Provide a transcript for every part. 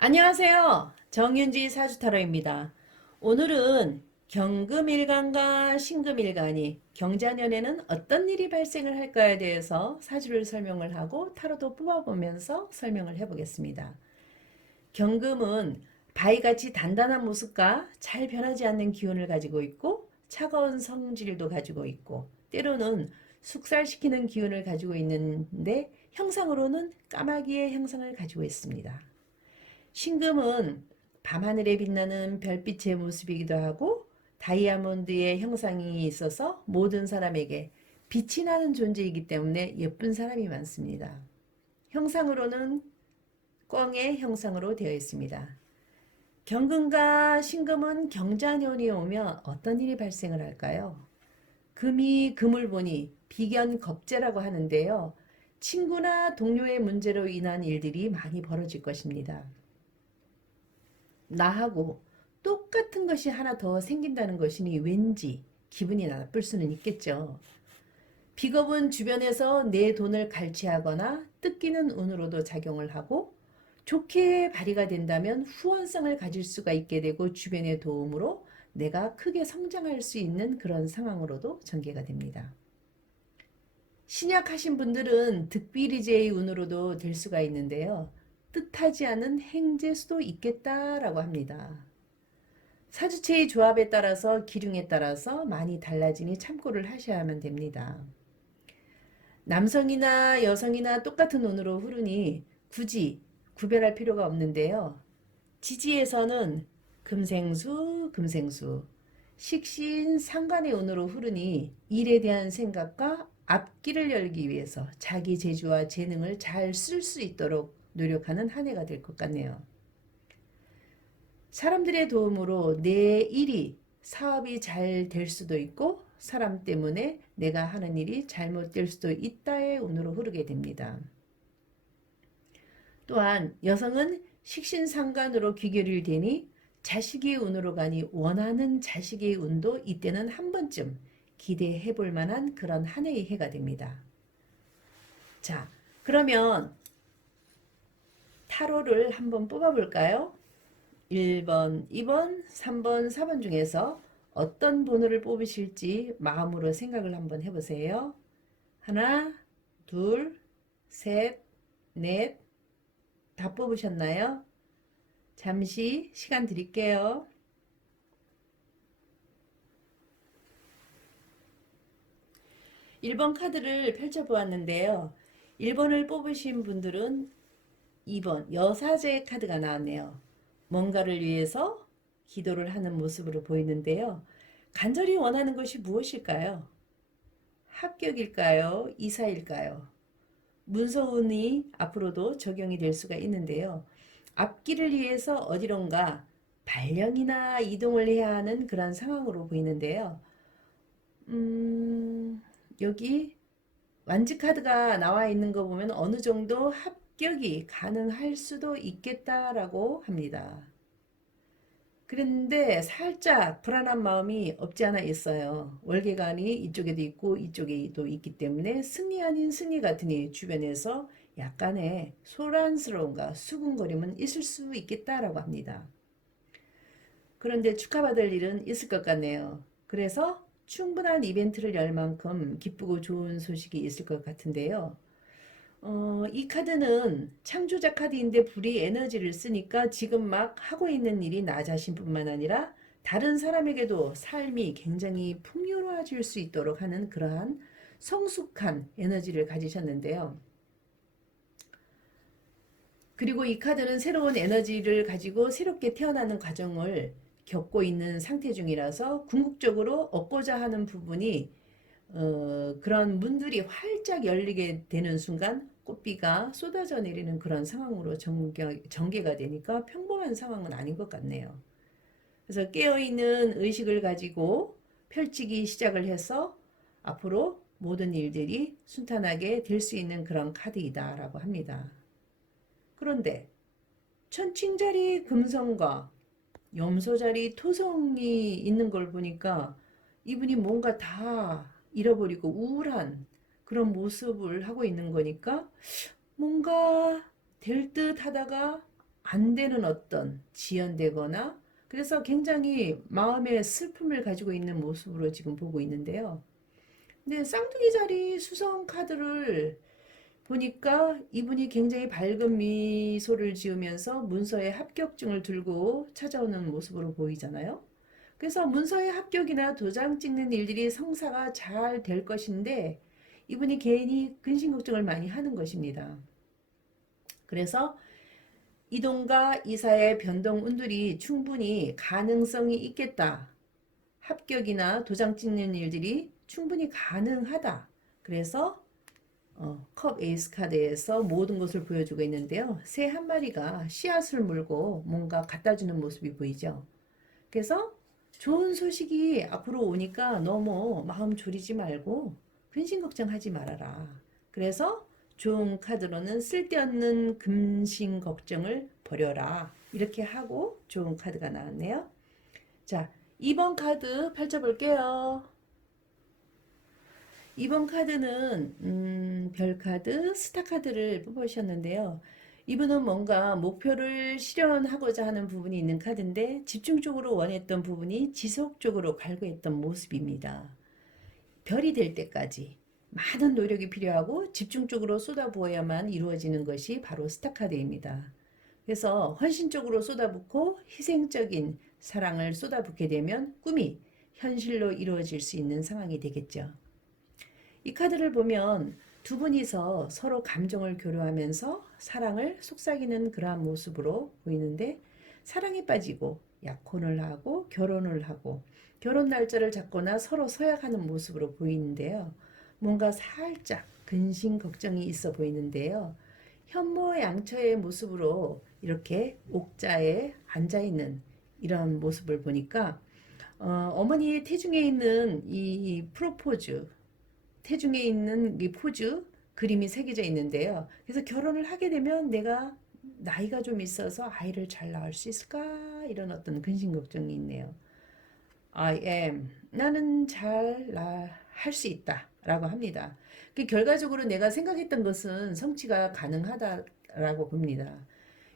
안녕하세요. 정윤지 사주타로입니다. 오늘은 경금일간과 신금일간이 경자년에는 어떤 일이 발생을 할까에 대해서 사주를 설명을 하고 타로도 뽑아보면서 설명을 해보겠습니다. 경금은 바위같이 단단한 모습과 잘 변하지 않는 기운을 가지고 있고 차가운 성질도 가지고 있고 때로는 숙살시키는 기운을 가지고 있는데 형상으로는 까마귀의 형상을 가지고 있습니다. 신금은 밤하늘에 빛나는 별빛의 모습이기도 하고 다이아몬드의 형상이 있어서 모든 사람에게 빛이 나는 존재이기 때문에 예쁜 사람이 많습니다. 형상으로는 꿩의 형상으로 되어 있습니다. 경금과 신금은 경자년이 오면 어떤 일이 발생을 할까요? 금이 금을 보니 비견겁재라고 하는데요. 친구나 동료의 문제로 인한 일들이 많이 벌어질 것입니다. 나하고 똑같은 것이 하나 더 생긴다는 것이니 왠지 기분이 나쁠 수는 있겠죠. 비겁은 주변에서 내 돈을 갈취하거나 뜯기는 운으로도 작용을 하고 좋게 발휘가 된다면 후원성을 가질 수가 있게 되고 주변의 도움으로 내가 크게 성장할 수 있는 그런 상황으로도 전개가 됩니다. 신약하신 분들은 득비리제의 운으로도 될 수가 있는데요. 뜻하지 않은 행재수도 있겠다라고 합니다. 사주체의 조합에 따라서 기륭에 따라서 많이 달라지니 참고를 하셔야만 됩니다. 남성이나 여성이나 똑같은 운으로 흐르니 굳이 구별할 필요가 없는데요. 지지에서는 금생수, 금생수, 식신, 상관의 운으로 흐르니 일에 대한 생각과 앞길을 열기 위해서 자기 재주와 재능을 잘 쓸 수 있도록 노력하는 한 해가 될 것 같네요. 사람들의 도움으로 내 일이 사업이 잘 될 수도 있고 사람 때문에 내가 하는 일이 잘못될 수도 있다의 운으로 흐르게 됩니다. 또한 여성은 식신상간으로 귀결이 되니 자식의 운으로 가니 원하는 자식의 운도 이때는 한 번쯤 기대해 볼 만한 그런 한 해의 해가 됩니다. 자, 그러면 타로를 한번 뽑아볼까요? 1번, 2번, 3번, 4번 중에서 어떤 번호를 뽑으실지 마음으로 생각을 한번 해보세요. 하나, 둘, 셋, 넷, 다 뽑으셨나요? 잠시 시간 드릴게요. 1번 카드를 펼쳐보았는데요. 1번을 뽑으신 분들은 2번 여사제 카드가 나왔네요. 뭔가를 위해서 기도를 하는 모습으로 보이는데요. 간절히 원하는 것이 무엇일까요? 합격일까요? 이사일까요? 문서운이 앞으로도 적용이 될 수가 있는데요. 앞길을 위해서 어디론가 발령이나 이동을 해야 하는 그런 상황으로 보이는데요. 여기 완지 카드가 나와 있는 거 보면 어느 정도 합격이 가능할 수도 있겠다라고 합니다. 그런데 살짝 불안한 마음이 없지 않아 있어요. 월계관이 이쪽에도 있고 이쪽에도 있기 때문에 승리 아닌 승리 같으니 주변에서 약간의 소란스러움과 수군거림은 있을 수 있겠다라고 합니다. 그런데 축하받을 일은 있을 것 같네요. 그래서 충분한 이벤트를 열 만큼 기쁘고 좋은 소식이 있을 것 같은데요. 이 카드는 창조자 카드인데 불이 에너지를 쓰니까 지금 막 하고 있는 일이 나 자신뿐만 아니라 다른 사람에게도 삶이 굉장히 풍요로워질 수 있도록 하는 그러한 성숙한 에너지를 가지셨는데요. 그리고 이 카드는 새로운 에너지를 가지고 새롭게 태어나는 과정을 겪고 있는 상태 중이라서 궁극적으로 얻고자 하는 부분이 그런 문들이 활짝 열리게 되는 순간 꽃비가 쏟아져 내리는 그런 상황으로 전개가 되니까 평범한 상황은 아닌 것 같네요. 그래서 깨어있는 의식을 가지고 펼치기 시작을 해서 앞으로 모든 일들이 순탄하게 될 수 있는 그런 카드이다라고 합니다. 그런데 천칭자리 금성과 염소자리 토성이 있는 걸 보니까 이분이 뭔가 다 잃어버리고 우울한 그런 모습을 하고 있는 거니까 뭔가 될 듯 하다가 안 되는 어떤 지연되거나 그래서 굉장히 마음의 슬픔을 가지고 있는 모습으로 지금 보고 있는데요. 근데 쌍둥이 자리 수성 카드를 보니까 이분이 굉장히 밝은 미소를 지으면서 문서의 합격증을 들고 찾아오는 모습으로 보이잖아요. 그래서 문서의 합격이나 도장 찍는 일들이 성사가 잘 될 것인데 이분이 괜히 근심 걱정을 많이 하는 것입니다. 그래서 이동과 이사의 변동 운들이 충분히 가능성이 있겠다. 합격이나 도장 찍는 일들이 충분히 가능하다. 그래서 컵 에이스 카드에서 모든 것을 보여주고 있는데요. 새 한 마리가 씨앗을 물고 뭔가 갖다 주는 모습이 보이죠. 그래서 좋은 소식이 앞으로 오니까 너무 마음 졸이지 말고 근심 걱정하지 말아라. 그래서 좋은 카드로는 쓸데없는 근심 걱정을 버려라. 이렇게 하고 좋은 카드가 나왔네요. 자, 2번 카드 펼쳐볼게요. 2번 카드는 별카드, 스타카드를 뽑으셨는데요. 이분은 뭔가 목표를 실현하고자 하는 부분이 있는 카드인데 집중적으로 원했던 부분이 지속적으로 갈구했던 모습입니다. 별이 될 때까지 많은 노력이 필요하고 집중적으로 쏟아부어야만 이루어지는 것이 바로 스타카드입니다. 그래서 헌신적으로 쏟아붓고 희생적인 사랑을 쏟아붓게 되면 꿈이 현실로 이루어질 수 있는 상황이 되겠죠. 이 카드를 보면 두 분이서 서로 감정을 교류하면서 사랑을 속삭이는 그러한 모습으로 보이는데 사랑에 빠지고 약혼을 하고 결혼을 하고 결혼 날짜를 잡거나 서로 서약하는 모습으로 보이는데요. 뭔가 살짝 근심 걱정이 있어 보이는데요. 현모양처의 모습으로 이렇게 옥자에 앉아있는 이런 모습을 보니까 어머니의 태중에 있는 이 프로포즈 태중에 있는 이 포즈 그림이 새겨져 있는데요. 그래서 결혼을 하게 되면 내가 나이가 좀 있어서 아이를 잘 낳을 수 있을까? 이런 어떤 근심 걱정이 있네요. I am 나는 잘 할 수 있다 라고 합니다. 그 결과적으로 내가 생각했던 것은 성취가 가능하다라고 봅니다.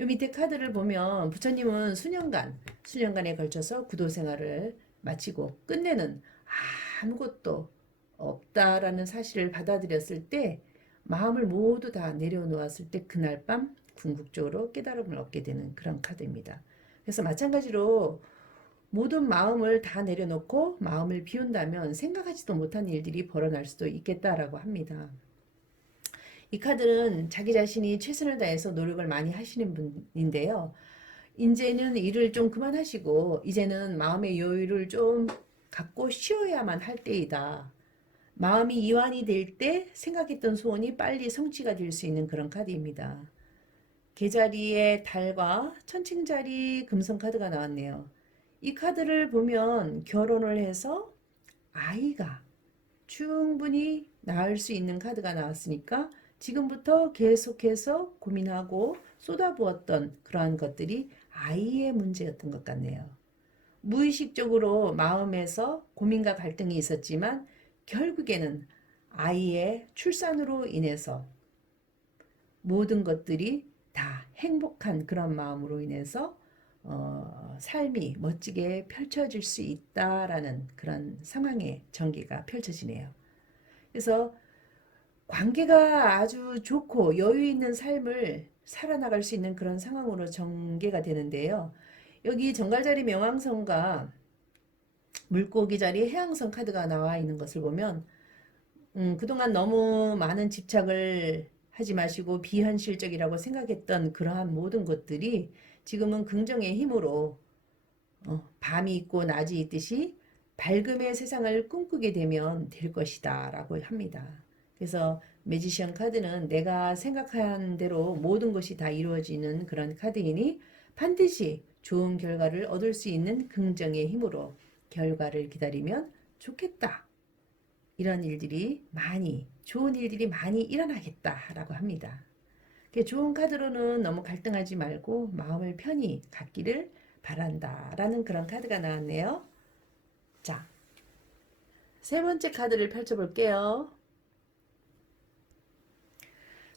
이 밑에 카드를 보면 부처님은 수년간에 걸쳐서 구도 생활을 마치고 끝내는 아무것도 없다라는 사실을 받아들였을 때 마음을 모두 다 내려놓았을 때 그날 밤 궁극적으로 깨달음을 얻게 되는 그런 카드입니다. 그래서 마찬가지로 모든 마음을 다 내려놓고 마음을 비운다면 생각하지도 못한 일들이 벌어날 수도 있겠다라고 합니다. 이 카드는 자기 자신이 최선을 다해서 노력을 많이 하시는 분인데요. 이제는 일을 좀 그만하시고 이제는 마음의 여유를 좀 갖고 쉬어야만 할 때이다. 마음이 이완이 될 때 생각했던 소원이 빨리 성취가 될 수 있는 그런 카드입니다. 개자리의 달과 천칭자리 금성 카드가 나왔네요. 이 카드를 보면 결혼을 해서 아이가 충분히 낳을 수 있는 카드가 나왔으니까 지금부터 계속해서 고민하고 쏟아부었던 그러한 것들이 아이의 문제였던 것 같네요. 무의식적으로 마음에서 고민과 갈등이 있었지만 결국에는 아이의 출산으로 인해서 모든 것들이 다 행복한 그런 마음으로 인해서 삶이 멋지게 펼쳐질 수 있다라는 그런 상황의 전개가 펼쳐지네요. 그래서 관계가 아주 좋고 여유 있는 삶을 살아나갈 수 있는 그런 상황으로 전개가 되는데요. 여기 정갈자리 명왕성과 물고기 자리 해왕성 카드가 나와 있는 것을 보면 그동안 너무 많은 집착을 하지 마시고 비현실적이라고 생각했던 그러한 모든 것들이 지금은 긍정의 힘으로 밤이 있고 낮이 있듯이 밝음의 세상을 꿈꾸게 되면 될 것이다 라고 합니다. 그래서 매지션 카드는 내가 생각한 대로 모든 것이 다 이루어지는 그런 카드이니 반드시 좋은 결과를 얻을 수 있는 긍정의 힘으로 결과를 기다리면 좋겠다. 이런 일들이 좋은 일들이 많이 일어나겠다라고 합니다. 좋은 카드로는 너무 갈등하지 말고 마음을 편히 갖기를 바란다라는 그런 카드가 나왔네요. 자, 세 번째 카드를 펼쳐볼게요.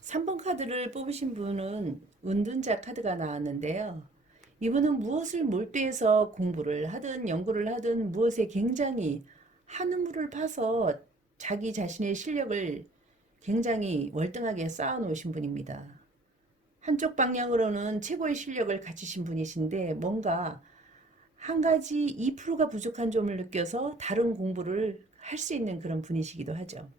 3번 카드를 뽑으신 분은 은둔자 카드가 나왔는데요. 이분은 무엇을 몰두해서 공부를 하든 연구를 하든 무엇에 굉장히 한우물을 파서 자기 자신의 실력을 굉장히 월등하게 쌓아놓으신 분입니다. 한쪽 방향으로는 최고의 실력을 갖추신 분이신데 뭔가 한 가지 2%가 부족한 점을 느껴서 다른 공부를 할 수 있는 그런 분이시기도 하죠.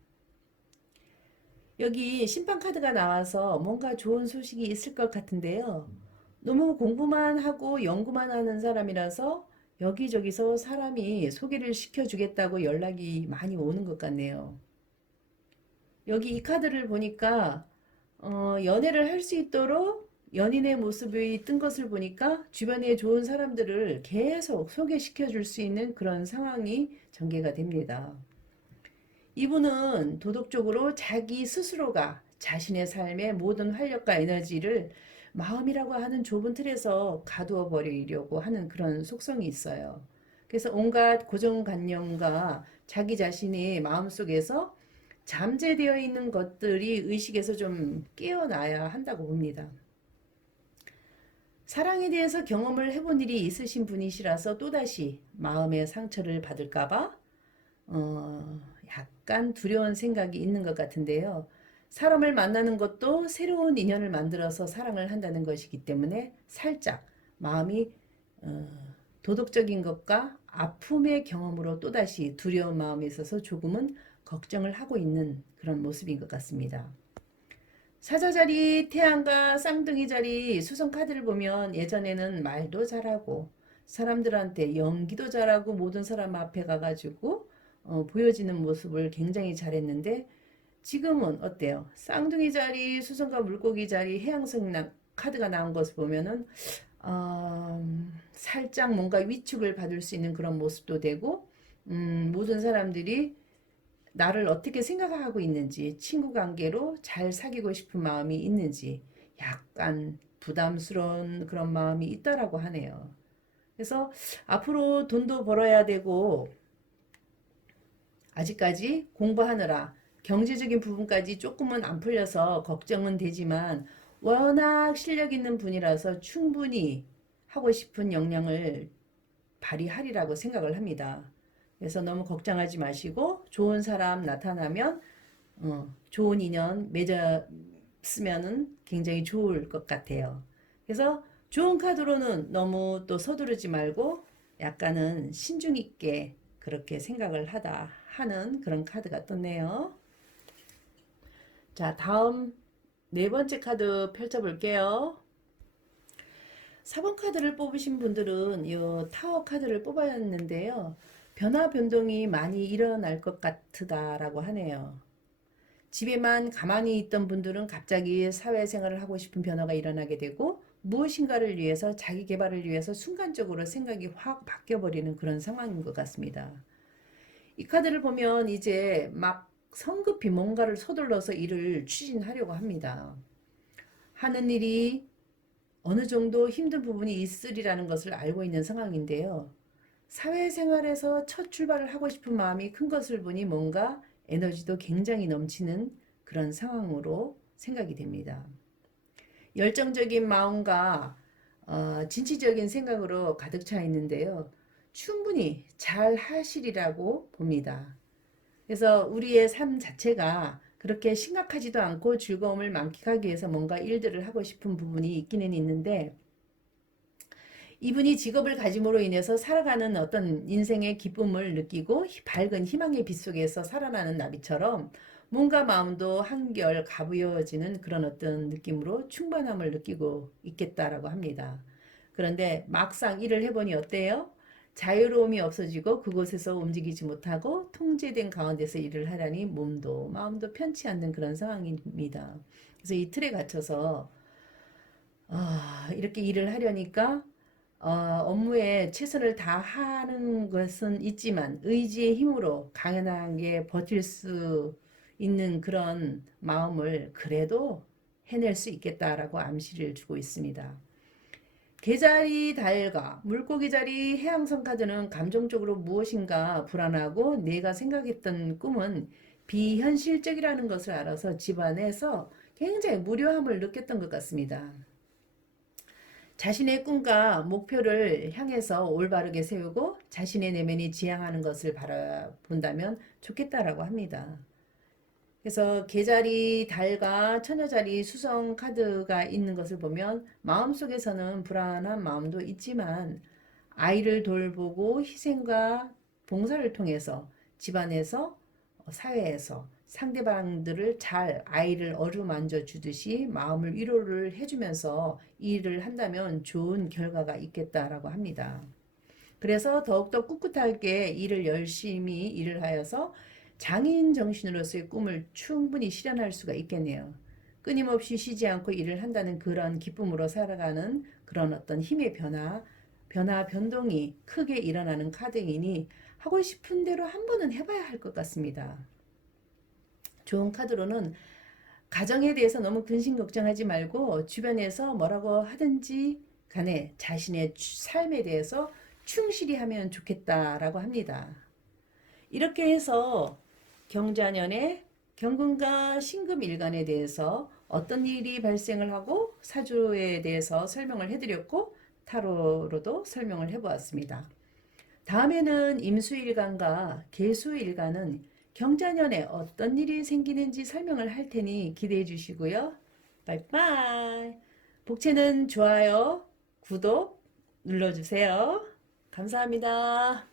여기 심판 카드가 나와서 뭔가 좋은 소식이 있을 것 같은데요. 너무 공부만 하고 연구만 하는 사람이라서 여기저기서 사람이 소개를 시켜주겠다고 연락이 많이 오는 것 같네요. 여기 이 카드를 보니까 연애를 할 수 있도록 연인의 모습이 뜬 것을 보니까 주변에 좋은 사람들을 계속 소개시켜 줄 수 있는 그런 상황이 전개가 됩니다. 이분은 도덕적으로 자기 스스로가 자신의 삶의 모든 활력과 에너지를 마음이라고 하는 좁은 틀에서 가두어 버리려고 하는 그런 속성이 있어요. 그래서 온갖 고정관념과 자기 자신의 마음속에서 잠재되어 있는 것들이 의식에서 좀 깨어나야 한다고 봅니다. 사랑에 대해서 경험을 해본 일이 있으신 분이시라서 또다시 마음의 상처를 받을까봐 약간 두려운 생각이 있는 것 같은데요. 사람을 만나는 것도 새로운 인연을 만들어서 사랑을 한다는 것이기 때문에 살짝 마음이 어, 도덕적인 것과 아픔의 경험으로 또다시 두려운 마음이 있어서 조금은 걱정을 하고 있는 그런 모습인 것 같습니다. 사자자리, 태양과 쌍둥이 자리 수성 카드를 보면 예전에는 말도 잘하고 사람들한테 연기도 잘하고 모든 사람 앞에 가가지고 보여지는 모습을 굉장히 잘했는데 지금은 어때요? 쌍둥이 자리, 수성과 물고기 자리, 해양성 카드가 나온 것을 보면은 살짝 뭔가 위축을 받을 수 있는 그런 모습도 되고 모든 사람들이 나를 어떻게 생각하고 있는지, 친구 관계로 잘 사귀고 싶은 마음이 있는지 약간 부담스러운 그런 마음이 있다라고 하네요. 그래서 앞으로 돈도 벌어야 되고 아직까지 공부하느라 경제적인 부분까지 조금은 안 풀려서 걱정은 되지만 워낙 실력 있는 분이라서 충분히 하고 싶은 역량을 발휘하리라고 생각을 합니다. 그래서 너무 걱정하지 마시고 좋은 사람 나타나면 좋은 인연 맺었으면 굉장히 좋을 것 같아요. 그래서 좋은 카드로는 너무 또 서두르지 말고 약간은 신중 있게 그렇게 생각을 하다 하는 그런 카드가 떴네요. 자, 다음 네 번째 카드 펼쳐볼게요. 4번 카드를 뽑으신 분들은 이 타워 카드를 뽑았는데요. 변화 변동이 많이 일어날 것 같다라고 하네요. 집에만 가만히 있던 분들은 갑자기 사회생활을 하고 싶은 변화가 일어나게 되고 무엇인가를 위해서 자기 개발을 위해서 순간적으로 생각이 확 바뀌어버리는 그런 상황인 것 같습니다. 이 카드를 보면 이제 막 성급히 뭔가를 서둘러서 일을 추진하려고 합니다. 하는 일이 어느 정도 힘든 부분이 있으리라는 것을 알고 있는 상황인데요. 사회생활에서 첫 출발을 하고 싶은 마음이 큰 것을 보니 뭔가 에너지도 굉장히 넘치는 그런 상황으로 생각이 됩니다. 열정적인 마음과 진취적인 생각으로 가득 차 있는데요. 충분히 잘 하시리라고 봅니다. 그래서 우리의 삶 자체가 그렇게 심각하지도 않고 즐거움을 만끽하기 위해서 뭔가 일들을 하고 싶은 부분이 있기는 있는데 이분이 직업을 가짐으로 인해서 살아가는 어떤 인생의 기쁨을 느끼고 밝은 희망의 빛 속에서 살아나는 나비처럼 몸과 마음도 한결 가부여지는 그런 어떤 느낌으로 충만함을 느끼고 있겠다라고 합니다. 그런데 막상 일을 해보니 어때요? 자유로움이 없어지고 그곳에서 움직이지 못하고 통제된 가운데서 일을 하려니 몸도 마음도 편치 않는 그런 상황입니다. 그래서 이 틀에 갇혀서 이렇게 일을 하려니까 업무에 최선을 다하는 것은 있지만 의지의 힘으로 강연하게 버틸 수 있는 그런 마음을 그래도 해낼 수 있겠다라고 암시를 주고 있습니다. 개자리 달과 물고기 자리 해양성 카드는 감정적으로 무엇인가 불안하고 내가 생각했던 꿈은 비현실적이라는 것을 알아서 집안에서 굉장히 무료함을 느꼈던 것 같습니다. 자신의 꿈과 목표를 향해서 올바르게 세우고 자신의 내면이 지향하는 것을 바라본다면 좋겠다라고 합니다. 그래서 개자리, 달과 처녀자리 수성 카드가 있는 것을 보면 마음속에서는 불안한 마음도 있지만 아이를 돌보고 희생과 봉사를 통해서 집안에서 사회에서 상대방들을 잘 아이를 어루만져 주듯이 마음을 위로를 해주면서 일을 한다면 좋은 결과가 있겠다라고 합니다. 그래서 더욱더 꿋꿋하게 일을 열심히 일을 하여서 장인 정신으로서의 꿈을 충분히 실현할 수가 있겠네요. 끊임없이 쉬지 않고 일을 한다는 그런 기쁨으로 살아가는 그런 어떤 힘의 변동이 크게 일어나는 카드이니 하고 싶은 대로 한 번은 해봐야 할 것 같습니다. 좋은 카드로는 가정에 대해서 너무 근심 걱정하지 말고 주변에서 뭐라고 하든지 간에 자신의 삶에 대해서 충실히 하면 좋겠다라고 합니다. 이렇게 해서 경자년의 경금과 신금일간에 대해서 어떤 일이 발생을 하고 사주에 대해서 설명을 해드렸고 타로로도 설명을 해보았습니다. 다음에는 임수일간과 계수일간은 경자년에 어떤 일이 생기는지 설명을 할 테니 기대해 주시고요. 바이바이. 복채는 좋아요, 구독 눌러주세요. 감사합니다.